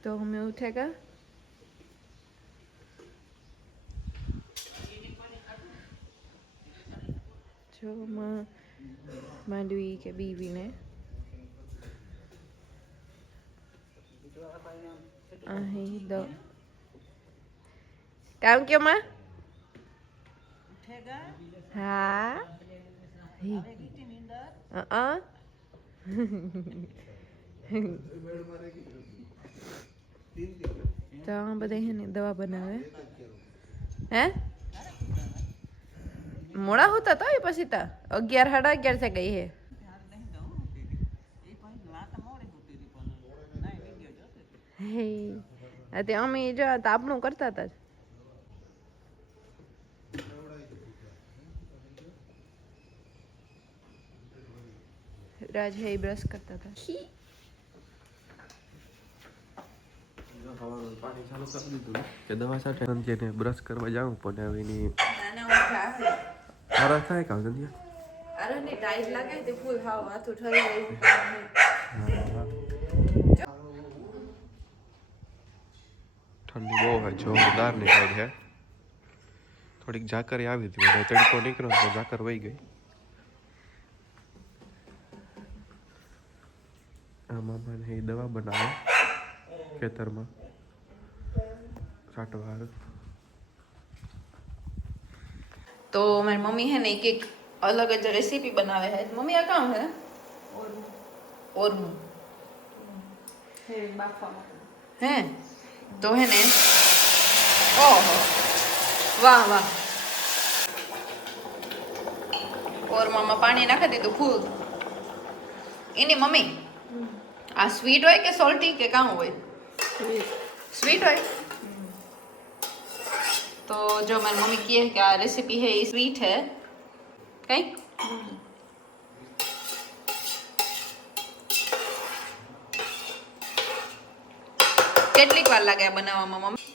तो हमें उठेगा जो मांडवी के बीवी ने काम क्यों माँ हाँ तो બધા હે ને દવા બનાવે હે મોડા હોતા તો એ પછી તો 11 સાડા 11 થઈ ગઈ હે હે તે અમે જો આપણું કરતા હતા राज है ब्रश करता था पानी चालू कर दीधું કે દવા સાથે સંજયને બ્રશ કરવા જાઉં પણ હવે ની ખરા થાય કામ સંજય અરે ને ટાઈટ લાગે તે ફૂલ હાવ માથું ઠરી ગયું ઠંડી બહુ હોય જોરદાર નીકળી છે થોડીક ઝાકર આવી હતી મને તડકો નીકળ્યો તો ઝાકર વહી ગઈ આમાં મને એ દવા બનાવે ખેતરમાં કાટવાર तो मेरी मम्मी है ना एक अलग ज रेसिपी बनावे है मम्मी आ काम है और है तो है ने ओहो वाह वाह और मामा पानी नाखी दीधું ફૂલ એની મમ્મી આ સ્વીટ હોય કે સોલ્ટી કે કાં હોય स्वीट है तो जो मेरी मम्मी की है क्या रेसिपी है ये स्वीट है कहीं કેટલીક વાર લાગે આ બનાવવામાં મમ્મી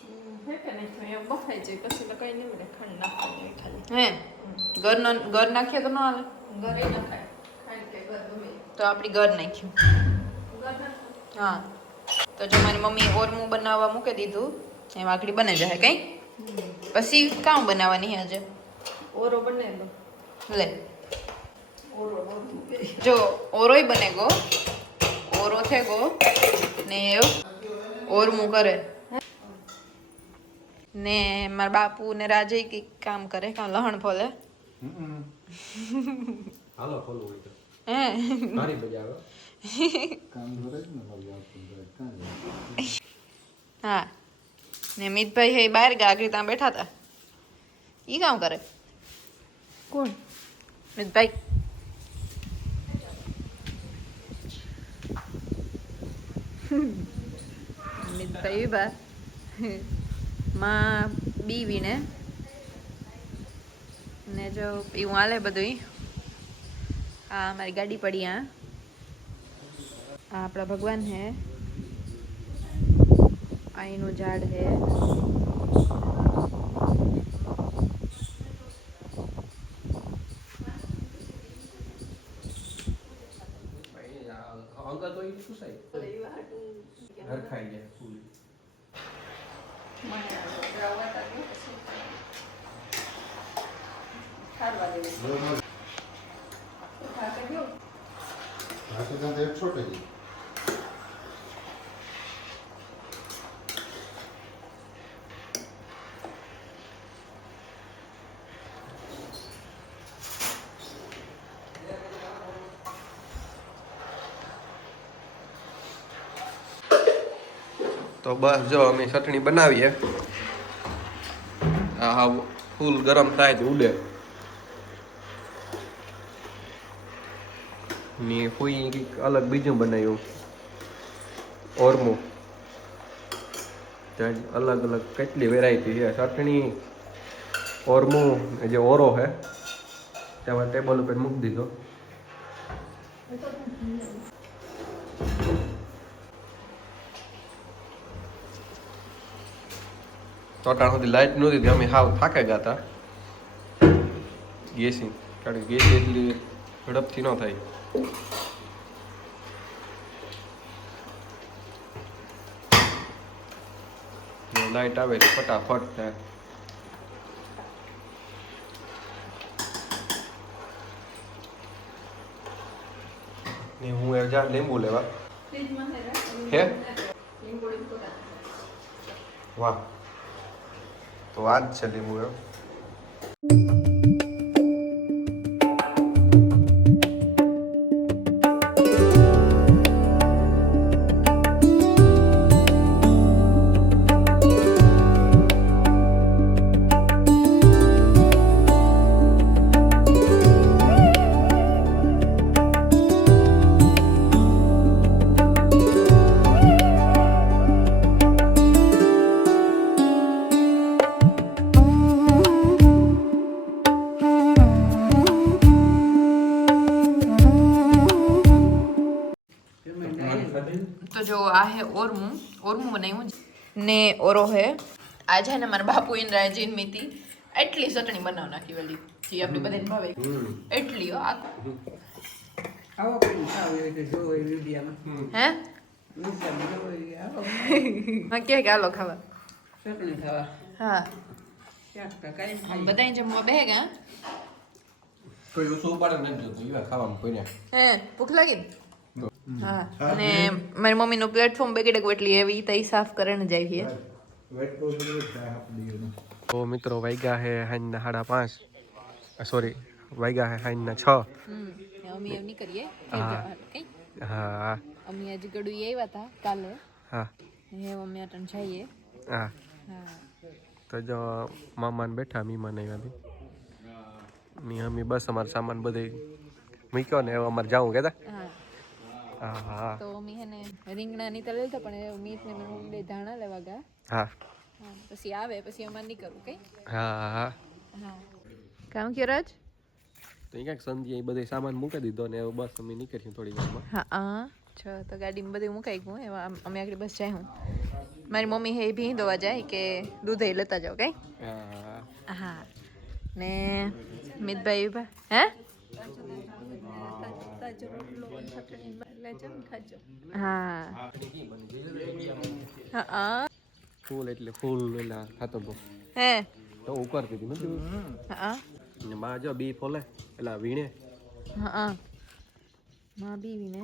હે કે નહીં બફાઈ જાય પછી તો કઈ નહીં મળે ખાંડ નાખવાની ખાલી હે ઘર નાખીએ તો ન હાલે ઘરે નખાય ખાંડ કે ઘર ગમે તો આપણી ઘર નાખ્યું હા તો જો મારી મમ્મી ઓરમું બનાવવા મૂકી દીધું એમ આકડી બને જાય કઈ પછી કામ બનાવવાની છે આજે ઓરો બને લો લે ઓરો જો ઓરોય બને ગો ઓરો થે ગો ને ઓરમું કરે ને મારા બાપુ ને રાજે કે કામ કરે કામ લહણ ફોલે હાલો ફોલો હોય તો હે મારી બજાવે કામ કરે જ ને ભાઈ હા ને મિતભાઈ હે બહાર ગાગરી ત્યાં બેઠા હતા ઈ કામ કરે કોણ મિતભાઈ મિતભાઈ બા માં બીવીને ને જો એવું હાલે બધું આ મારી ગાડી પડી આ આપણા ભગવાન હે આઈનું ઝાડ હે અંકલ તો ઈ શું સાઈ ઘર ખાઈ જાય ફૂલ એક છોટે જી તો બસ જો અમે ચટણી બનાવીએ આ ફૂલ ગરમ થાય તો ઉડે ને કોઈ કંઈક અલગ બીજું બનાવ્યું ઓરમું ત્યાં અલગ અલગ કેટલી વેરાયટી છે ચટણી ઓરમું જે ઓરો છે તેમાં ટેબલ ઉપર મૂકી દીધો તો અટાણ સુધી લાઈટ નહોતી અમે હાવ થાકે ગયા હતા ગેસી કારણ કે ગેસ એટલી ઝડપથી ન થાય નાઈટ આવે તો ફટાફટ થાય. ને હું એ જા લીંબુ લેવા. ફ્રીજમાં હે લીંબુ લીંબુ વાહ, તો આ જ છે લીંબુ એમ. તો જો આ હે ઓરમું બનાવ્યું ને ઓરો હે આજે હે ને મારા બાપુ ઇન્દ્રાજીન મીતી એટલી ચટણી બનાવ નાખી વેલી જે આપણી બધાને ભાવે એટલી હો આખો આવો કોઈ ખાવ એ તો જો એ વિડિયામાં હે વિડિયામાં જો એ આવો હા કે હાલો ખાવા ચટણી ખાવા હા ક્યાંક તો કાંઈ આમ ખાઈ બધાય જમવા બેહે ગયા કોઈ ઓછું ઉપાડે નથી જોતું ઈવા ખાવામાં કોઈને. હે ભૂખ લાગી ને હા અને મારી મમ્મીનું પ્લેટફોર્મ બગડે એટલી એવી તઈ સાફ કરીને જાય છે વેટ તો બધું થાય આપણી એનું. તો મિત્રો વાગ્યા હે હાંજના 5:30, સોરી વાગ્યા હે હાંજના 6. અમે એવું નહીં કરીએ હા. કઈ હા અમે આજે ગડું આવ્યા હતા કાલે હા હે અમે અટન જઈએ હા. હા તો જો મામાને બેઠા મીમાન આવ્યા ની અમે બસ અમારો સામાન બધે મૂક્યો ને હવે અમારે જાવું કહેતા. હા હા હા તો અમે હે ને રીંગણા ની તળેલ તો પણ મીઠ ને મને ધાણા લેવા ગયા હા હા પછી આવે પછી અમારે નહીં કરવું કઈ હા હા. હા કામ કયો રાજ તો એ ક્યાંક સંધ્યા એ બધે સામાન મૂકી દીધો ને હવે બસ અમે નીકળીશું થોડી વારમાં. હા છો તો ગાડીમાં બધું મુકાઈ ગયું એવા અમે આગળ બસ જાય હું મારી મમ્મી હે ભી દોવા જાય કે દૂધ લેતા જાઓ કઈ હા હા ને મિતભાઈ ઉભા હે હા હા ફૂલ એટલે ફૂલ એલા ખાતો બહુ હે તો ઉકળતી હતી નથી હા ને માં જો બી ફોલે એલા વીણે હા માં બીવી ને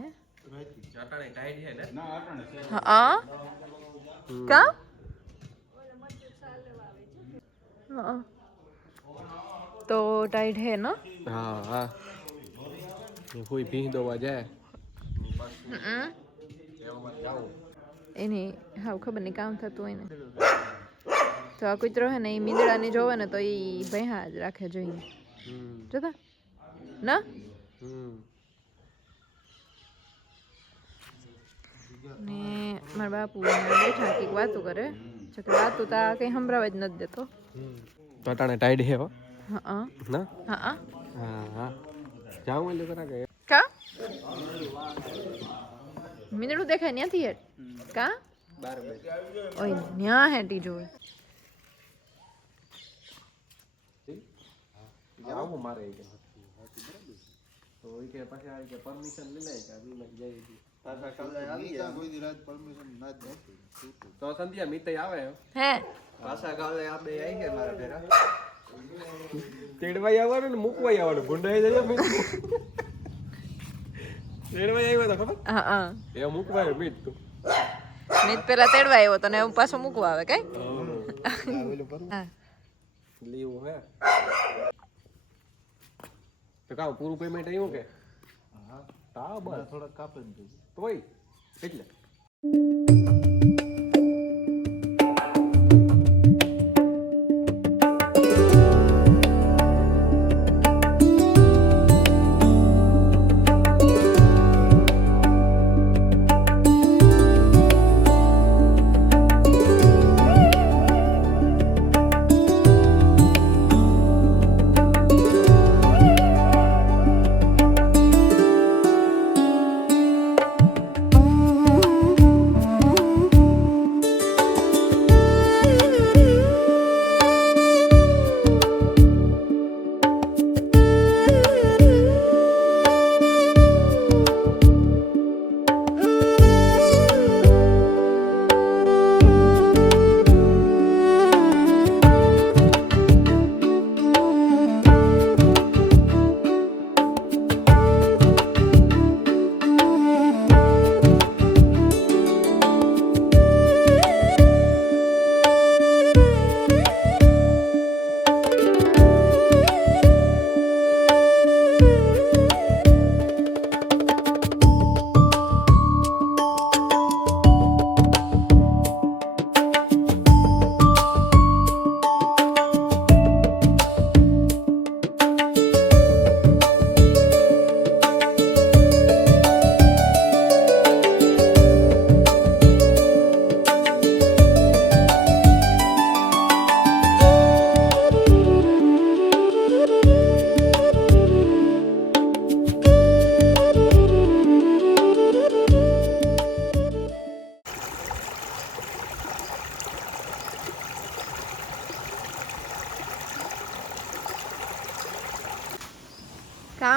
ચાટાણે ટાઈટ છે ને હા કા હા તો ટાઈટ હે ને હા હા ને કોઈ ભીં દોવા જાય એની હા ખબર નહીં કામ થતું હોય ને તો આ કૂતરો હે ને એ મીંદડાની જોવે ને તો એ ભૈયા જ રાખે જોઈએ જોતા ના ને મારા બાપુ બેઠા કંઈક વાતું કરે જો કે વાતું તો આ કંઈ સંભળાવા જ નથી દેતો ચાટાણે ટાઈટ છે હો હા ના હા હા હા જાવું એટલે કરા કે કા મીંદડું દેખાય ત્યાંથી હેઠ કા ઓય ન્યા હેઠી જોવે આવું મારે કે તો એ કે પછી આ કે પરમિશન લઈ લે કે અમે જઈએ પાછા કાલે આવી ગયા કોઈ દી રાત પરમિશન ના જ નથી. તો સંધ્યા મિતઈ આવે હે પાછા કાલે આપણે આવી ગયા મારા ભેરા તેડવાઈ આવવાનું ને મૂકવાઈ આવવાનું ભૂંડાઈ જાય મીત તેડવાઈ આવ્યો તો ખબર હા એ મૂકવાય મીત તું મીત પેલા તેડવા આવ્યો તો ને હું પાછો મૂકવા આવે કઈ હા લીવું હે તો કાવ પૂરું પેમેન્ટ આવ્યું કે હા તા બસ થોડા કાપે ને તોય એટલે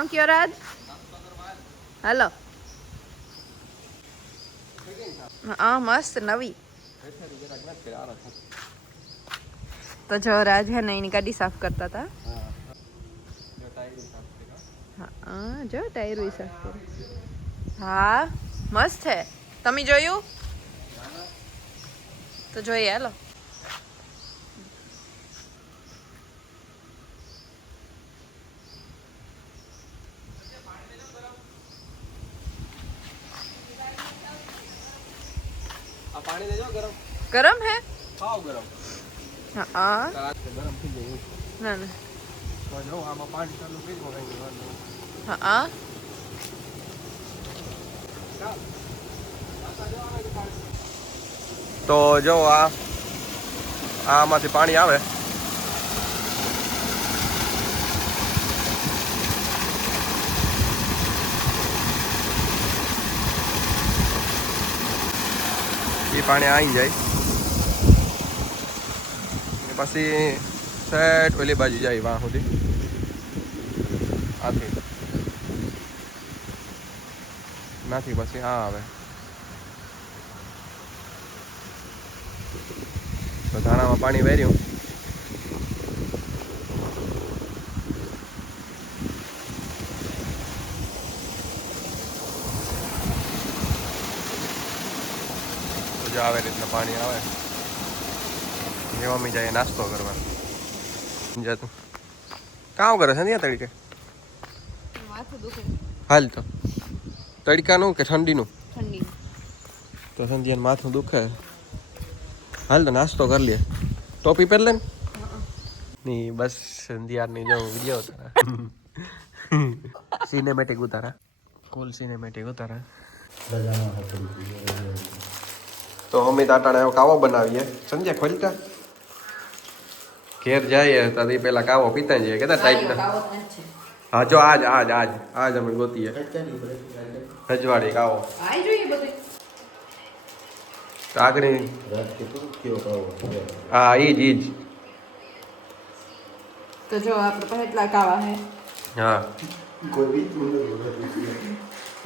નામ કયો રાજ હાલો હા મસ્ત નવી તો જો રાજ હે ને એની ગાડી સાફ કરતા હતા હા જો ટાયરો સાફ કરે હા મસ્ત છે તમે જોયું તો જોઈએ હાલો પાણી દેજો ગરમ ગરમ હે ખાવ ગરમ હા ગરમ થઈ જાય ના ના તો જો આમાં પાણી ચાલુ કરી દો હા તો જો આમાંથી પાણી આવે એ પાણી આવી જાય પછી સેટ ઓલી બાજુ જાય વાં સુધી આથી નાથી પછી આ આવે તો ધાણામાં પાણી વેર્યું તો આવે રીતના પાણી આવે એ મમ્મી જાય નાસ્તો કરવા જતું કામ કરે છે ને ત્યાં તડીકે માથું દુખે હાલ તો તડકાનું કે ઠંડીનું ઠંડી તો સંધ્યાને માથું દુખે હાલ તો નાસ્તો કરી લે ટોપી પહેર લે ને ની બસ સંધ્યાની જો વિડીયો ઉતારા સિનેમેટિક ઉતારા કુલ સિનેમેટિક ઉતારા તો અમે તાટાને કાવો બનાવીએ સંધ્યા ખોલતા ઘેર જઈએ તો એ પેલા કાવો પીતા જઈએ કેતા ટાઈપના હા જો આજ અમે ગોતીએ રજવાડી કાવો આઈ જોઈએ બધું તો આગળ હા ઈ જ તો જો આપણે પાસે એટલા કાવા હે હા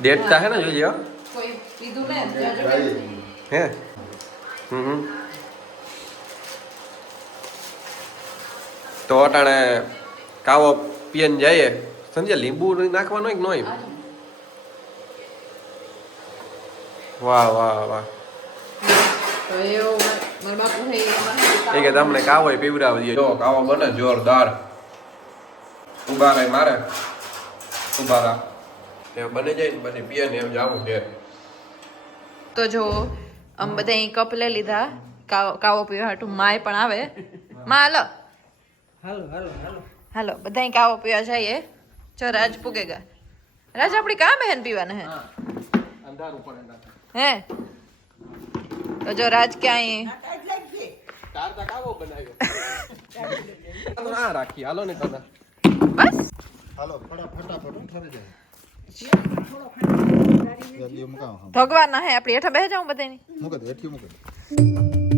દેડતા હે ને જોઈએ હો કોઈ પીધું ને હે તો અટાણે કાવો પીને જઈએ સમજ્યા લીંબુ નાખવાનો કે નહીં વાહ વાહ વાહ તો એવું મારા બાપુ હે એ કે તમને કાવો પીવડાવી દઈએ જો કાવો બને જોરદાર ઉભારાય મારે ઉભારા એ બની જાય ને પછી પીએ ને એમ જાવું છે તો જો આમ બધા કપ લઈ લીધા કાવો પીવા હાટું માય પણ આવે માં હાલો હાલો હાલો હાલો હાલો બધા કાવો પીવા જઈએ જો રાજ પૂગેગા રાજ આપણી કામ હે ને પીવાના હે અંધારું પડે હે તો જો રાજ ક્યાંય તાર તા કાવો બનાવ્યો ના રાખી હાલો ને તને બસ હાલો ફટાફટ ઠરી જાય જલ્દી મુકાવ ભગવાન ના હે આપણી હેઠા બેસી જાઉં બધાની મૂકે દે એઠી મૂકે દે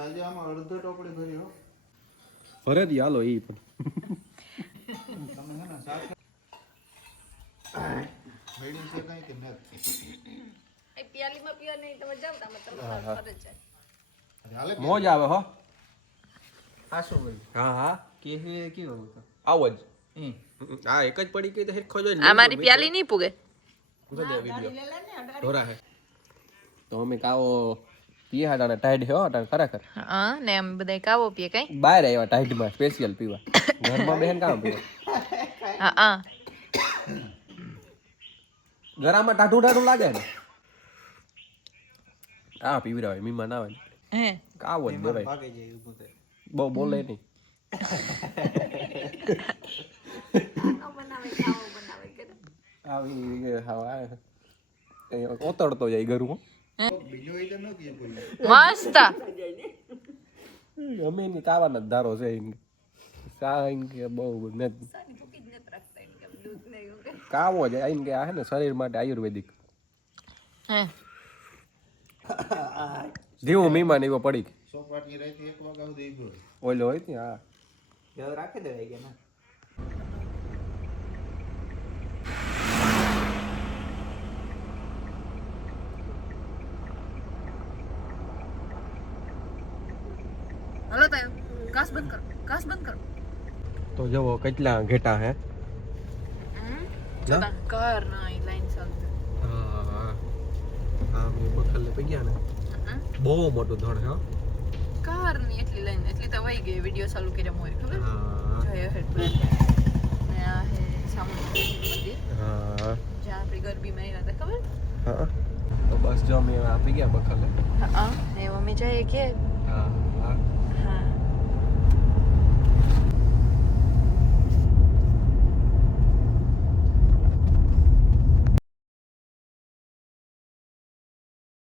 આજે આમાં અડધો ટોપડી ભરી હો ભરે દી હાલો ઈ પણ તમે હે ને શાક મેડી છે કઈ કે નથી એ પિયાલીમાં પીવા નહીં તમે જાવ તમે ફરજ જાય હાલે મોજ આવે હો આ શું બોલ હા હા કે કેવો હતો આવો જ હા એક જ પડી ગઈ તો હેરખો જોઈ આ મારી પ્યાલી નહીં પૂગે ઢોરા હે તો અમે કાવો પીએ હાડાને ટાઈડ હે હો હાડાને ખરેખર હા ને એમ બધા કાવો પીએ કઈ બહાર આવ્યા ટાઈડમાં સ્પેશિયલ પીવા ઘરમાં બેન કામ પીવા હા હા ગરામાં ટાઢું ટાઢું લાગે ને આ પીવડાવે મહેમાન આવે ને હે કાવો જ એમાં દેવાય ભાગી જાય ઊભું થાય. બહુ બોલે નહીં આવી હા ઓતડતો જાય ઘરું બીજો ઈ તો ન કહે કોઈ. મસ્ત અમે એની કાવાના જ ધારો છે એની સા એમ કે બહુ ને કાવો જ આઈને કે આ હે ને શરીર માટે આયુર્વેદિક હે જેવું મીમાન એવો પડી સોપાટી રાતે 1 વાગ્યા સુધી ઊભો હોય. ઓલો હોય ને હા જો રાખી દેવાય કે ના હલો તાયો કાસ બંધ કરો તો જવો કેટલા ઘેટા હે જોતા કર ના લાઈન ચાલુ હા હા મે બખલ ને પગ્યા ને બહુ મોટું ધણ હે કાર ની એટલી લાઈન એટલી તો વહી ગઈ વિડિયો ચાલુ કર્યા મોય ખબર હા જોયો હેડ પ્લાન ને આ હે સામુદ્રી મંદિર હા જ્યાં આપણી ગરબી માં આવ્યા હતા ખબર હા તો બસ જો અમે આપી ગયા બખલ હા એ મમ્મી જાય કે હા હા